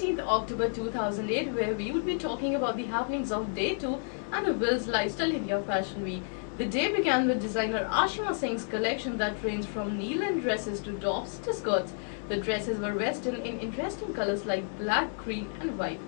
17th October 2008, where we would be talking about the happenings of Day 2 and the Will's Lifestyle India Fashion Week. The day began with designer Ashima Singh's collection that ranged from knee-length dresses to tops to skirts. The dresses were western in interesting colors like black, green and white.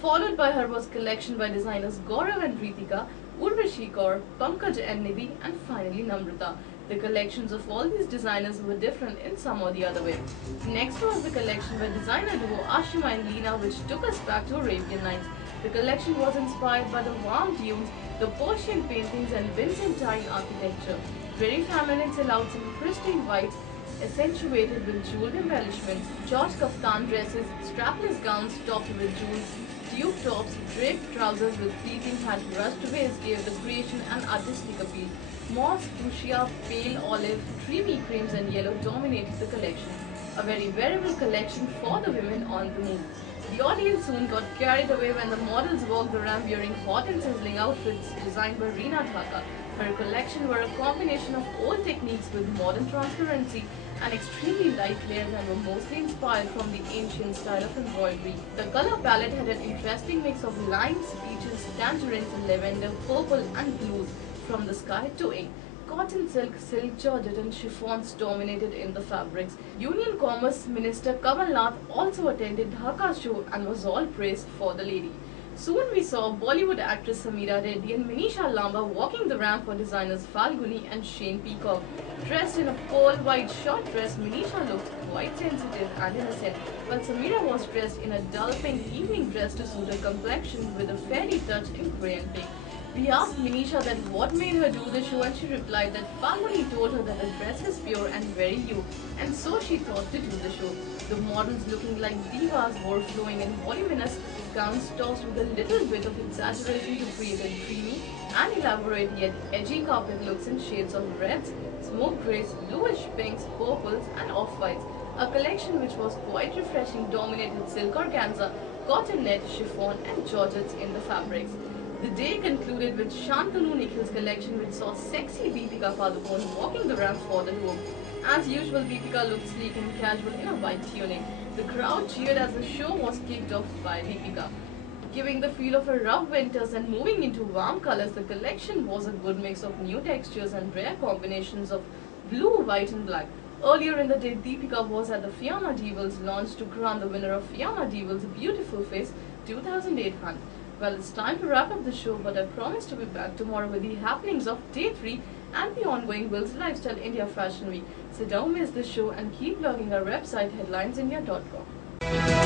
Followed by her was collection by designers Gaurav and Ritika, Urvashi Kaur, Pankaj and Nidhi, and finally Namrata. The collections of all these designers were different in some or the other way. Next was the collection by designer duo Ashima and Leena, which took us back to Arabian Nights. The collection was inspired by the warm dunes, the Persian paintings and Byzantine architecture. Very feminine silhouettes in pristine white, accentuated with jeweled embellishments, George kaftan dresses, strapless gowns topped with jewels, tube tops, draped trousers with pleating had brushed waist gave the creation an artistic appeal. Moss, fuchsia, pale olive, creamy creams and yellow dominated the collection. A very wearable collection for the women on the move. The audience soon got carried away when the models walked the ramp wearing hot and sizzling outfits designed by Reena Dhaka. Her collection were a combination of old techniques with modern transparency and extremely light layers and were mostly inspired from the ancient style of embroidery. The color palette had an interesting mix of limes, peaches, tangerines, lavender, purple and blues from the sky to ink. Cotton silk, silk georgette and chiffons dominated in the fabrics. Union Commerce Minister Kamal Nath also attended Dhaka's show and was all praised for the lady. Soon we saw Bollywood actress Sameera Reddy and Manisha Lamba walking the ramp for designers Falguni and Shane Peacock. Dressed in a pearl white short dress, Manisha looked quite sensitive and innocent, while Sameera was dressed in a dull pink evening dress to suit her complexion with a fairy touch in grey and pink. We asked Manisha that what made her do the show and she replied that Falguni told her that the dress is pure and very you and so she thought to do the show. The models looking like divas wore flowing and voluminous gowns tossed with a little bit of exaggeration to create a dreamy and elaborate yet edgy carpet looks in shades of reds, smoke greys, bluish pinks, purples and off-whites. A collection which was quite refreshing dominated silk organza, cotton net, chiffon and georgettes in the fabrics. The day concluded with Shantanu Nikhil's collection which saw sexy Deepika Padukone walking the ramp for the group. As usual, Deepika looked sleek and casual in a white tunic. The crowd cheered as the show was kicked off by Deepika. Giving the feel of a rough winters and moving into warm colors, the collection was a good mix of new textures and rare combinations of blue, white and black. Earlier in the day, Deepika was at the Fiamma Devils launch to crown the winner of Fiamma Devils Beautiful Face 2008 hunt. Well, it's time to wrap up the show, but I promise to be back tomorrow with the happenings of Day 3 and the ongoing Will's Lifestyle India Fashion Week. So don't miss the show and keep logging our website headlinesindia.com.